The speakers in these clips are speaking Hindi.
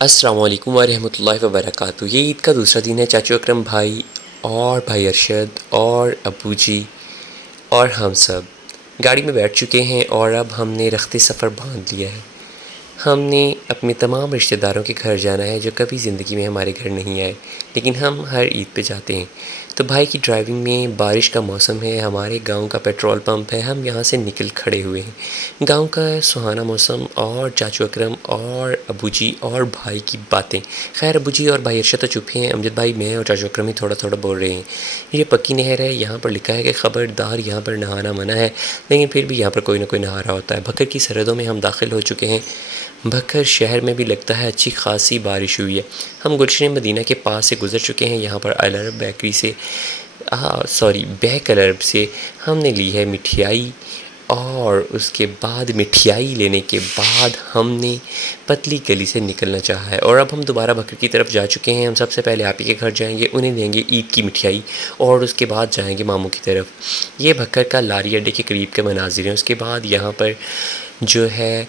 अस्सलाम वालेकुम वरहमतुल्लाहि वबरकातुहू। ये ईद का दूसरा दिन है। चाचू अकरम भाई और भाई अरशद और अबू जी और हम सब गाड़ी में बैठ चुके हैं और अब हमने रख्ते सफ़र बांध लिया है। हमने अपने तमाम रिश्तेदारों के घर जाना है जो कभी ज़िंदगी में हमारे घर नहीं आए, लेकिन हम हर ईद पे जाते हैं। तो भाई की ड्राइविंग में बारिश का मौसम है, हमारे गांव का पेट्रोल पंप है, हम यहाँ से निकल खड़े हुए हैं। गांव का सुहाना मौसम और चाचू अकरम और अबू जी और भाई की बातें। खैर अबू जी और भाई अरशद तो चुप हैं, अमजद भाई, मैं और चाचू अकरम ही थोड़ा थोड़ा बोल रहे हैं। ये पक्की नहर है, यहाँ पर लिखा है कि ख़बरदार यहाँ पर नहाना मना है, लेकिन फिर भी यहाँ पर कोई ना कोई नहा रहा होता है। भक्कर की सरहदों में हम दाखिल हो चुके हैं। भक्कर शहर में भी लगता है अच्छी खासी बारिश हुई है। हम गुलशन मदीना के पास से गुज़र चुके हैं। यहाँ पर अल अरब बेकरी से बैक अल अरब से हमने ली है मिठाई, और उसके बाद मिठाई लेने के बाद हमने पतली गली से निकलना चाहा है और अब हम दोबारा भक्कर की तरफ जा चुके हैं। हम सबसे पहले आप ही के घर जाएंगे, उन्हें देंगे ईद की मिठाई और उसके बाद जाएंगे मामू की तरफ। ये भक्कर का लारी अड्डे के करीब के मनाजिर हैं। उसके बाद यहाँ पर जो है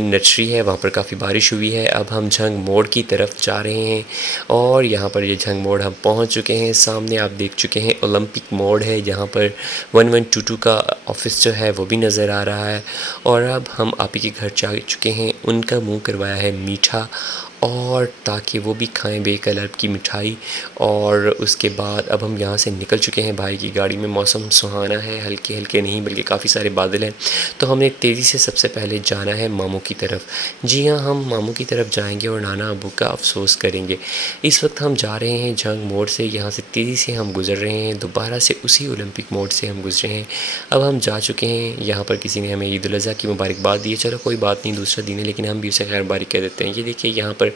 नर्सरी है, वहाँ पर काफ़ी बारिश हुई है। अब हम झंग मोड़ की तरफ जा रहे हैं और यहाँ पर ये झंग मोड़ हम पहुँच चुके हैं। सामने आप देख चुके हैं ओलंपिक मोड़ है, जहाँ पर 1122 का ऑफिस जो है वो भी नज़र आ रहा है। और अब हम आप ही के घर जा चुके हैं, उनका मुंह करवाया है मीठा और ताकि वो भी खाएं बेकलर की मिठाई। और उसके बाद अब हम यहाँ से निकल चुके हैं भाई की गाड़ी में। मौसम सुहाना है, हल्के हल्के नहीं बल्कि काफ़ी सारे बादल हैं। तो हमने तेज़ी से सबसे पहले जाना है मामू की तरफ। जी हाँ, हम मामू की तरफ जाएंगे और नाना अबू का अफसोस करेंगे। इस वक्त हम जा रहे हैं जंग मोड़ से, यहाँ से तेज़ी से हम गुज़र रहे हैं, दोबारा से उसी ओलंपिक मोड़ से हम गुज़रे हैं। अब हम जा चुके हैं। यहाँ पर किसी ने हमें ईद उल अज़हा की मुबारकबाद दी है। चलो कोई बात नहीं, दूसरा दिन है, लेकिन हम भी उसे खैर मुबारक कह देते हैं। ये देखिए यहाँ पर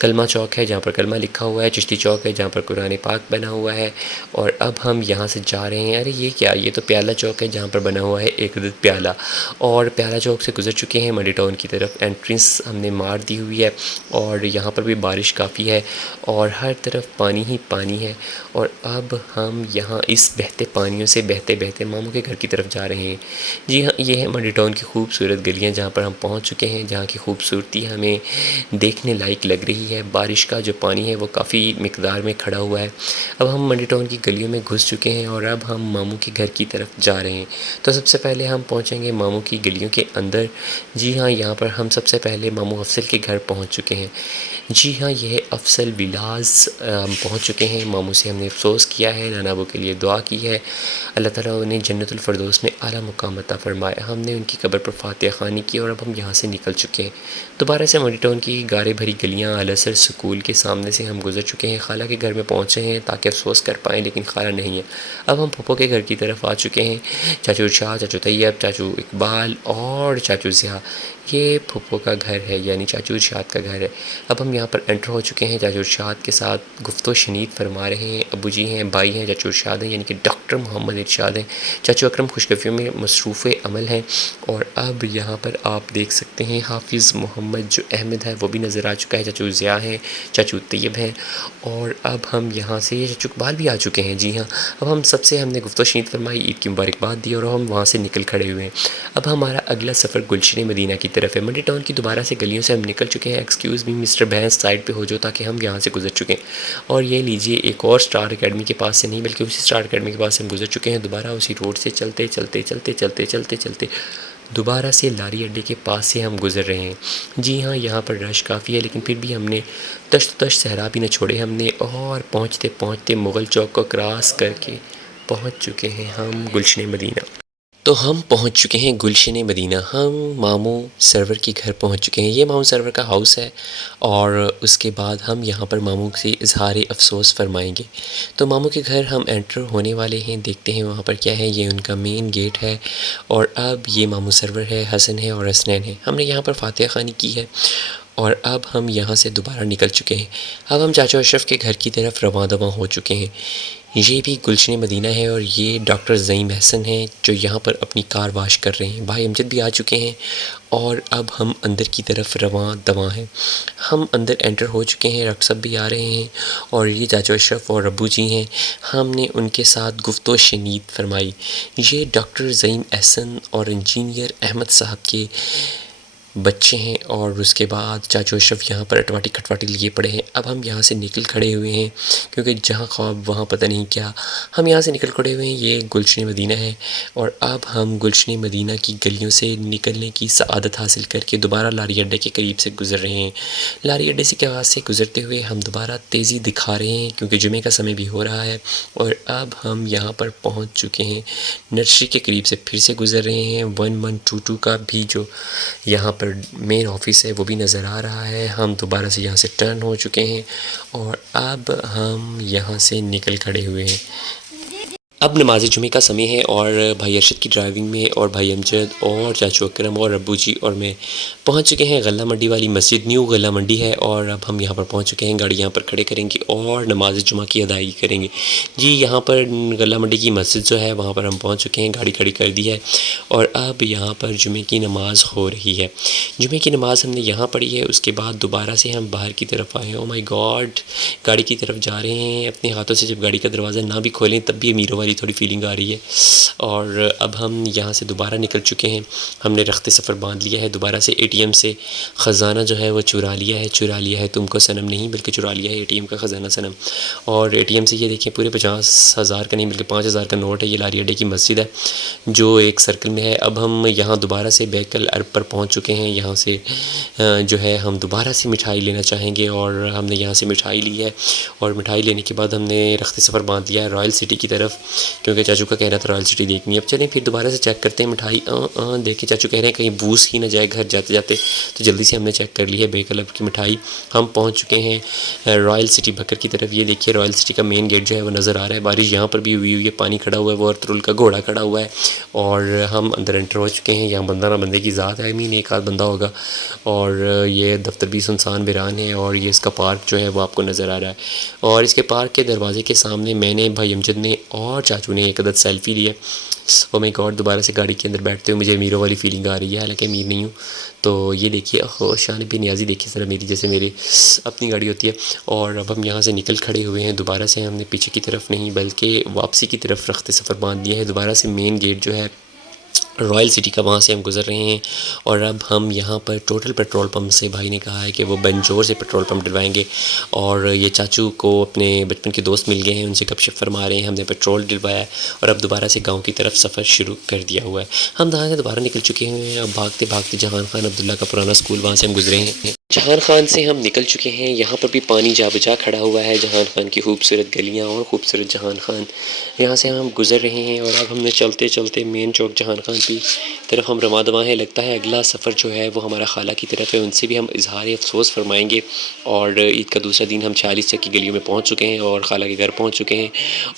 कलमा चौक है, जहाँ पर कलमा लिखा हुआ है। चिश्ती चौक है, जहाँ पर कुरान पाक बना हुआ है। और अब हम यहाँ से जा रहे हैं। अरे ये क्या, ये तो प्याला चौक है, जहाँ पर बना हुआ है एक अदद प्याला। और प्याला चौक से गुज़र चुके हैं मंडी टाउन की तरफ। एंट्रेंस हमने मार दी हुई है और यहाँ पर भी बारिश काफ़ी है और हर तरफ पानी ही पानी है। और अब हम यहाँ इस बहते पानियों से बहते बहते मामू के घर की तरफ जा रहे हैं। जी हाँ, ये है मंडी टाउन की खूबसूरत गलियाँ, जहाँ पर हम पहुँच चुके हैं, जहाँ की खूबसूरती हमें देखने लायक लग रही है। बारिश का जो पानी है वो काफ़ी मिकदार में खड़ा हुआ है। अब हम मंडी टाउन की गलियों में घुस चुके हैं और अब हम मामू के घर की तरफ जा रहे हैं। तो सबसे पहले हम पहुंचेंगे मामू की गलियों के अंदर। जी हाँ, यहाँ पर हम सबसे पहले मामू अफसल के घर पहुंच चुके हैं। जी हाँ, यह अफसल विलास हम पहुँच चुके हैं। मामू से हमने अफसोस किया है, नाना अबू के लिए दुआ की है, अल्लाह ताला उन्हें जन्नतुल फ़िरदौस में आला मुकाम अता फ़रमाए। हमने उनकी कब्र पर फातिहा ख़वानी की और अब हम यहाँ से निकल चुके हैं। दोबारा से मंडी टाउन की गारे भरी गलियाँ, अल असर स्कूल के सामने से हम गुजर चुके हैं। खाला के घर में पहुँचे हैं ताकि अफसोस कर पाएँ, लेकिन खाला नहीं है। अब हम पप्पो के घर की तरफ आ चुके हैं। चाचू शाह, चाचू तैयब, चाचू इकबाल और चाचू ज़िया, ये फूफो का घर है, यानी चाचू इरशाद का घर है। अब हम यहाँ पर एंटर हो चुके हैं। चाचू इरशाद के साथ गुफ्तो शनीद फरमा रहे हैं। अबू जी हैं, भाई हैं, चाचू इरशाद हैं, यानी कि डॉक्टर मोहम्मद इरशाद हैं। चाचू अकरम खुशगफियों में मसरूफ़ अमल हैं। और अब यहाँ पर आप देख सकते हैं हाफिज़ मोहम्मद जो अहमद है वो भी नज़र आ चुका है। चाचू ज़िया हैं, चाचू तैयब हैं। और अब हम यहाँ से चाचू इकबाल भी आ चुके हैं। जी हाँ, अब हम सबसे हमने गुफ्तो शनीद फरमाई, ईद की मुबारकबाद दी और हम वहाँ से निकल खड़े हुए हैं। अब हमारा अगला सफ़र गुलशन मदीना की तरफ है। मंडी टाउन की दोबारा से गलियों से हम निकल चुके हैं। एक्सक्यूज़ मी मिस्टर भैंस, साइड पे हो जाओ ताकि हम यहाँ से गुजर चुके हैं। और ये लीजिए, एक और स्टार अकेडमी के पास से नहीं बल्कि उसी स्टार अकेडमी के पास से हम गुजर चुके हैं। दोबारा उसी रोड से चलते चलते चलते चलते चलते चलते दोबारा से लारी अड्डे के पास से हम गुज़र रहे हैं। जी हाँ, यहाँ पर रश काफ़ी है, लेकिन फिर भी हमने तश तश सहरा भी न छोड़े हमने। और पहुँचते पहुँचते मुग़ल चौक को क्रॉस करके पहुँच चुके हैं हम गुलशन मदीना। तो हम पहुंच चुके हैं गुलशन मदीना। हम मामू सरवर के घर पहुंच चुके हैं। ये मामू सरवर का हाउस है और उसके बाद हम यहाँ पर मामू से इजहार अफसोस फरमाएंगे। तो मामू के घर हम एंटर होने वाले हैं। देखते हैं वहाँ पर क्या है। ये उनका मेन गेट है। और अब ये मामू सरवर है, हसन है और हसनैन है। हमने यहाँ पर फातिहा ख़वानी की है और अब हम यहाँ से दोबारा निकल चुके हैं। अब हम चाचा अशरफ के घर की तरफ रवां दवां हो चुके हैं। ये भी गुलशन मदीना है और ये डॉक्टर ज़ईम अहसन हैं जो यहाँ पर अपनी कार वाश कर रहे हैं। भाई अमजद भी आ चुके हैं और अब हम अंदर की तरफ रवां दवां हैं। हम अंदर एंटर हो चुके हैं। डॉक्टर साहब भी आ रहे हैं और ये चाचा अशरफ और अबू जी हैं। हमने उनके साथ गुफ्तो शनीद फरमाई। ये डॉक्टर ज़ईम अहसन और इंजीनियर अहमद साहब के बच्चे हैं और उसके बाद चाचू अशरफ यहाँ पर अटवाटी खटवाटी लिए पड़े हैं। अब हम यहाँ से निकल खड़े हुए हैं क्योंकि जहाँ ख्वाब वहाँ पता नहीं क्या, हम यहाँ से निकल खड़े हुए हैं। ये गुलशन मदीना है और अब हम गुलशन मदीना की गलियों से निकलने की सआदत हासिल करके दोबारा लारी अड्डे के करीब से गुज़र रहे हैं। लारी अड्डे से के पास से गुज़रते हुए हम दोबारा तेज़ी दिखा रहे हैं क्योंकि जुमे का समय भी हो रहा है। और अब हम यहाँ पर पहुँच चुके हैं। नर्सरी के करीब से फिर से गुज़र रहे हैं। 1122 का भी जो यहाँ पर मेन ऑफिस है वो भी नज़र आ रहा है। हम दोबारा से यहाँ से टर्न हो चुके हैं और अब हम यहाँ से निकल खड़े हुए हैं। अब नमाज जुमे का समय है और भाई अरशद की ड्राइविंग में और भाई अमजद और चाचू अकरम और अब्बू जी और मैं पहुंच चुके हैं गला मंडी वाली मस्जिद। न्यू गला मंडी है और अब हम यहां पर पहुंच चुके हैं। गाड़ी यहां पर खड़े करेंगे और नमाज जुमा की अदायगी करेंगे। जी यहां पर गला मंडी की मस्जिद जो है वहां पर हम पहुंच चुके हैं। गाड़ी खड़ी कर दी है और अब यहाँ पर जुमे की नमाज़ हो रही है। जुमे की नमाज़ हमने यहाँ पढ़ी है। उसके बाद दोबारा से हम बाहर की तरफ आए। ओ माई गॉड, गाड़ी की तरफ जा रहे हैं। अपने हाथों से जब गाड़ी का दरवाज़ा ना भी खोलें तब भी अमीरों वाली थोड़ी फीलिंग आ रही है। और अब हम यहाँ से दोबारा निकल चुके हैं। हमने रख्ते सफ़र बांध लिया है। दोबारा से एटीएम से ख़जाना जो है वो चुरा लिया है तुमको सनम नहीं बल्कि चुरा लिया है एटीएम का ख़जाना सनम। और एटीएम से ये देखें पूरे 50,000 का नहीं बल्कि 5,000 का नोट है। ये लारी अड्डे की मस्जिद है जो एक सर्कल में है। अब हम यहाँ दोबारा से बैकल अरब पर पहुँच चुके हैं। यहाँ से जो है हम दोबारा से मिठाई लेना चाहेंगे और हमने यहाँ से मिठाई ली है। और मिठाई लेने के बाद हमने रख्ते सफ़र बांध लिया है रॉयल सिटी की तरफ क्योंकि चाचू का कहना था रॉयल सिटी देखनी है। अब चलें फिर दोबारा से चेक करते हैं मिठाई। देखें चाचू कह रहे हैं कहीं बूस ही ना जाए घर जाते जाते, तो जल्दी से हमने चेक कर ली है बेकलब की मिठाई। हम पहुँच चुके हैं रॉयल सिटी बकर की तरफ। ये देखिए रॉयल सिटी का मेन गेट जो है वो नज़र आ रहा है। बारिश यहाँ पर भी हुई हुई है, पानी खड़ा हुआ है, वो अर्तुगरुल का घोड़ा खड़ा हुआ है और हम अंदर एंटर हो चुके हैं। यहाँ बंदा ना बंदे की ज़ात है, आई मीन एक आध बंदा होगा। और ये दफ्तर भी सुनसान वीरान है और ये इसका पार्क जो है वो आपको नज़र आ रहा है। और इसके पार्क के दरवाजे के सामने मैंने, भाई अमजद ने और चाचू ने एक अदद सेल्फ़ी ली है। ओ माय गॉड, दोबारा से गाड़ी के अंदर बैठते हुए मुझे अमीरों वाली फ़ीलिंग आ रही है, हालांकि अमीर नहीं हूँ। तो ये देखिए हो शान भी नियाज़ी देखिए ज़रा मेरी जैसे मेरी अपनी गाड़ी होती है। और अब हम यहाँ से निकल खड़े हुए हैं। दोबारा से हमने पीछे की तरफ नहीं बल्कि वापसी की तरफ रख्ते सफ़र बांध दिया है। दोबारा से मेन गेट जो है रॉयल सिटी का वहाँ से हम गुज़र रहे हैं। और अब हम यहाँ पर टोटल पेट्रोल पंप से, भाई ने कहा है कि वो बंजोर से पेट्रोल पंप डलवाएंगे। और ये चाचू को अपने बचपन के दोस्त मिल गए हैं, उनसे गपशप फरमा रहे हैं। हमने पेट्रोल डलवाया है और अब दोबारा से गांव की तरफ सफ़र शुरू कर दिया हुआ है। हम यहाँ से दोबारा निकल चुके हैं। अब भागते भागते जहान खान अब्दुल्ला का पुराना स्कूल वहाँ से हम गुजरे हैं। जहान खान से हम निकल चुके हैं। यहाँ पर भी पानी जा बुझा खड़ा हुआ है। जहान खान की खूबसूरत गलियाँ और ख़ूबसूरत जहान खान, यहाँ से हम गुज़र रहे हैं। और अब हमने चलते चलते मेन चौक जहान खान की तरफ हम रमा दमा है। लगता है अगला सफ़र जो है वो हमारा खाला की तरफ है, उनसे भी हम इजहार अफसोस फरमाएंगे। और ईद का दूसरा दिन हम 40 चक की गलियों में पहुँच चुके हैं और खाला के घर पहुँच चुके हैं।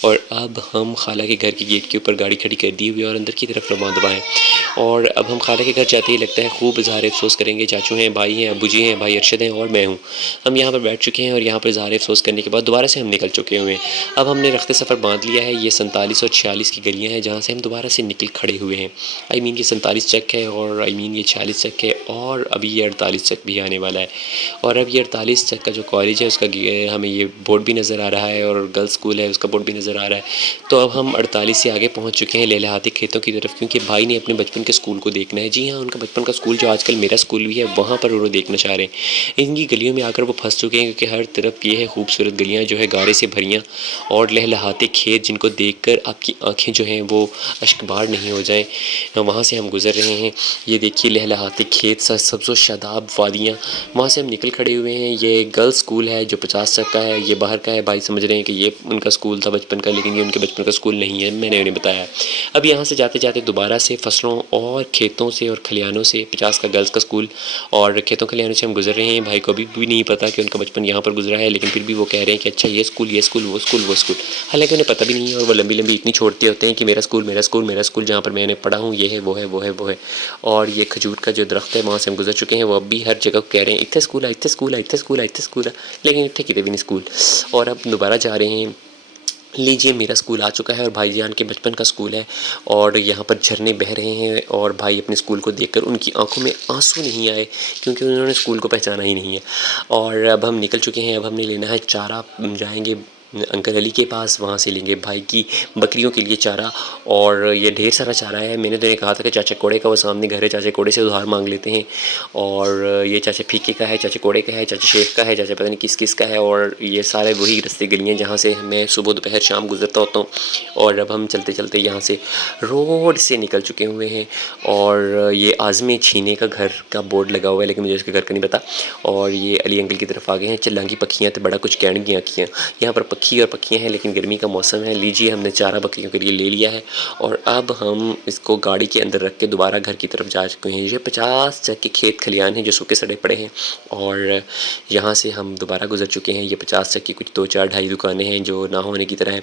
और अब हम खाला के घर के गेट के ऊपर गाड़ी खड़ी कर दी हुई है और अंदर की तरफ रमा दमा है। और अब हम खाला के घर जाते ही लगता है खूब इजहार अफसोस करेंगे। चाचू हैं, भाई हैं, अबू जी हैं, भाई अरशद हैं और मैं हूँ। हम यहाँ पर बैठ चुके हैं और यहाँ पर इजहार अफसोस करने के बाद दोबारा से हम निकल चुके हुए हैं। अब हमने रख्ते सफ़र बांध लिया है। ये 47 और 46 की गलियाँ हैं जहाँ से हम दोबारा से निकल खड़े हुए हैं। आई मीन ये 47 चक है और आई मीन ये 46 चक है और अभी ये 48 चक भी आने वाला है। और अब ये 48 चक का जो कॉलेज है उसका हमें ये बोर्ड भी नज़र आ रहा है और गर्ल्स स्कूल है उसका बोर्ड भी नज़र आ रहा है। तो अब हम 48 से आगे पहुँच चुके हैं लहलहाती खेतों की तरफ, क्योंकि भाई ने अपने बचपन के स्कूल को देखना है। जी हाँ, उनका बचपन का स्कूल जो आजकल मेरा स्कूल भी है वहाँ पर वो देखना चाह रहे हैं। इनकी गलियों में आकर वो फंस चुके हैं क्योंकि हर तरफ ये है खूबसूरत गलियाँ जो है गारे से भरियाँ और लहलहाते खेत जिनको देखकर आपकी आँखें जो हैं वो अश्कबार नहीं हो जाएं। वहाँ से हम गुज़र रहे हैं। ये देखिए लहलहाते खेत, सब्ज़ व शादाब वादियाँ, वहाँ से हम निकल खड़े हुए हैं। ये गर्ल्स स्कूल है जो 50 चक का है, ये बाहर का है। भाई समझ रहे हैं कि ये उनका स्कूल था बचपन का, लेकिन ये उनके बचपन का स्कूल नहीं है, मैंने उन्हें बताया। अब यहाँ से जाते जाते दोबारा से फसलों और खेतों से और खलियानों से 50 का गर्ल्स का स्कूल और खेतों खलियानों से हम गुजर रहे हैं। भाई को अभी भी नहीं पता कि उनका बचपन यहाँ पर गुजरा है, लेकिन फिर भी वो कह रहे हैं कि अच्छा ये स्कूल वो स्कूल वो स्कूल, हालांकि उन्हें पता भी नहीं है। और वो लंबी लंबी इतनी छोड़ते होते हैं कि मेरा स्कूल मेरा स्कूल मेरा स्कूल, जहाँ पर मैंने पढ़ा हूँ ये है वो है वो है वो है। और ये खजूर का जो दरख्त है वहाँ से हम गुजर चुके हैं। वो अब भी हर जगह कह रहे हैं इतने स्कूल है इतने स्कूल है इतने स्कूल है इतने स्कूल है, लेकिन इतने कितने भी नहीं स्कूल। और अब दोबारा जा रहे हैं। लीजिए मेरा स्कूल आ चुका है और भाईजान के बचपन का स्कूल है और यहाँ पर झरने बह रहे हैं। और भाई अपने स्कूल को देखकर उनकी आंखों में आंसू नहीं आए क्योंकि उन्होंने स्कूल को पहचाना ही नहीं है। और अब हम निकल चुके हैं। अब हमने लेना है चारा, जाएंगे अंकल अली के पास, वहाँ से लेंगे भाई की बकरियों के लिए चारा। और ये ढेर सारा चारा है। मैंने तो ये कहा था कि चाचा कोड़े का वो सामने घर है, चाचा कोड़े से उधार मांग लेते हैं। और ये चाचा फीके का है, चाचा कोड़े का है, चाचा शेख का है, चाचा पता नहीं किस किस का है। और ये सारे वही रास्ते गलियाँ जहाँ से मैं सुबह दोपहर शाम गुजरता होता हूँ। और अब हम चलते चलते यहाँ से रोड से निकल चुके हुए हैं। और ये आज़मी छीने का घर का बोर्ड लगा हुआ है, लेकिन मुझे उसके घर का नहीं पता। और ये अली अंकल की तरफ आ गए हैं। चिल्लांगी पखियाँ तो बड़ा कुछ कहने की आँखियाँ, यहाँ पर पक्षी और पक्षियाँ हैं, लेकिन गर्मी का मौसम है। लीजिए हमने चारा बकरियों के लिए ले लिया है और अब हम इसको गाड़ी के अंदर रख के दोबारा घर की तरफ जा चुके हैं। ये 50 चक के खेत खलियान हैं जो सूखे सड़े पड़े हैं। और यहाँ से हम दोबारा गुजर चुके हैं। ये 50 चक की कुछ 2 4 ढाई दुकानें हैं जो ना होने की तरह हैं।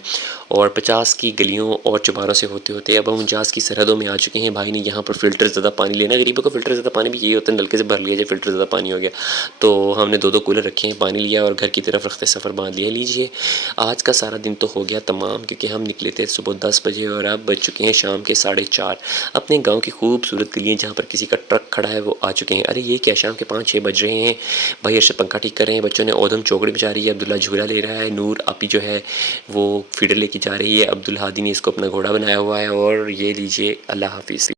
और 50 की गलियों और चौबारों से होते होते अब हम 49 की सरहदों में आ चुके हैं। भाई ने यहाँ पर फ़िल्टर ज़्यादा पानी लेना, गरीबों को फ़िल्टर ज़्यादा पानी भी यही होता है, नलके से भर लिया जाए, फ़िल्टर ज़्यादा पानी हो गया। तो हमने 2 2 कूलर रखे हैं, पानी लिया और घर की तरफ रखते सफ़र बांध लिया। लीजिए आज का सारा दिन तो हो गया तमाम, क्योंकि हम निकले थे सुबह 10 बजे और अब बज चुके हैं शाम के 4:30। अपने गांव की खूबसूरत गलियाँ जहाँ पर किसी का ट्रक खड़ा है वो आ चुके हैं। अरे ये क्या, शाम के 5-6 बज रहे हैं। भाई अरशद पंखा ठीक कर रहे हैं, बच्चों ने ओदम चौकड़ी बजा रही है, अब्दुल्ला झूला ले रहा है, नूर आपी जो है वो फीडर लेके जा रही है, अब्दुल हादी ने इसको अपना घोड़ा बनाया हुआ है। और ये लीजिए, अल्लाह हाफिज़।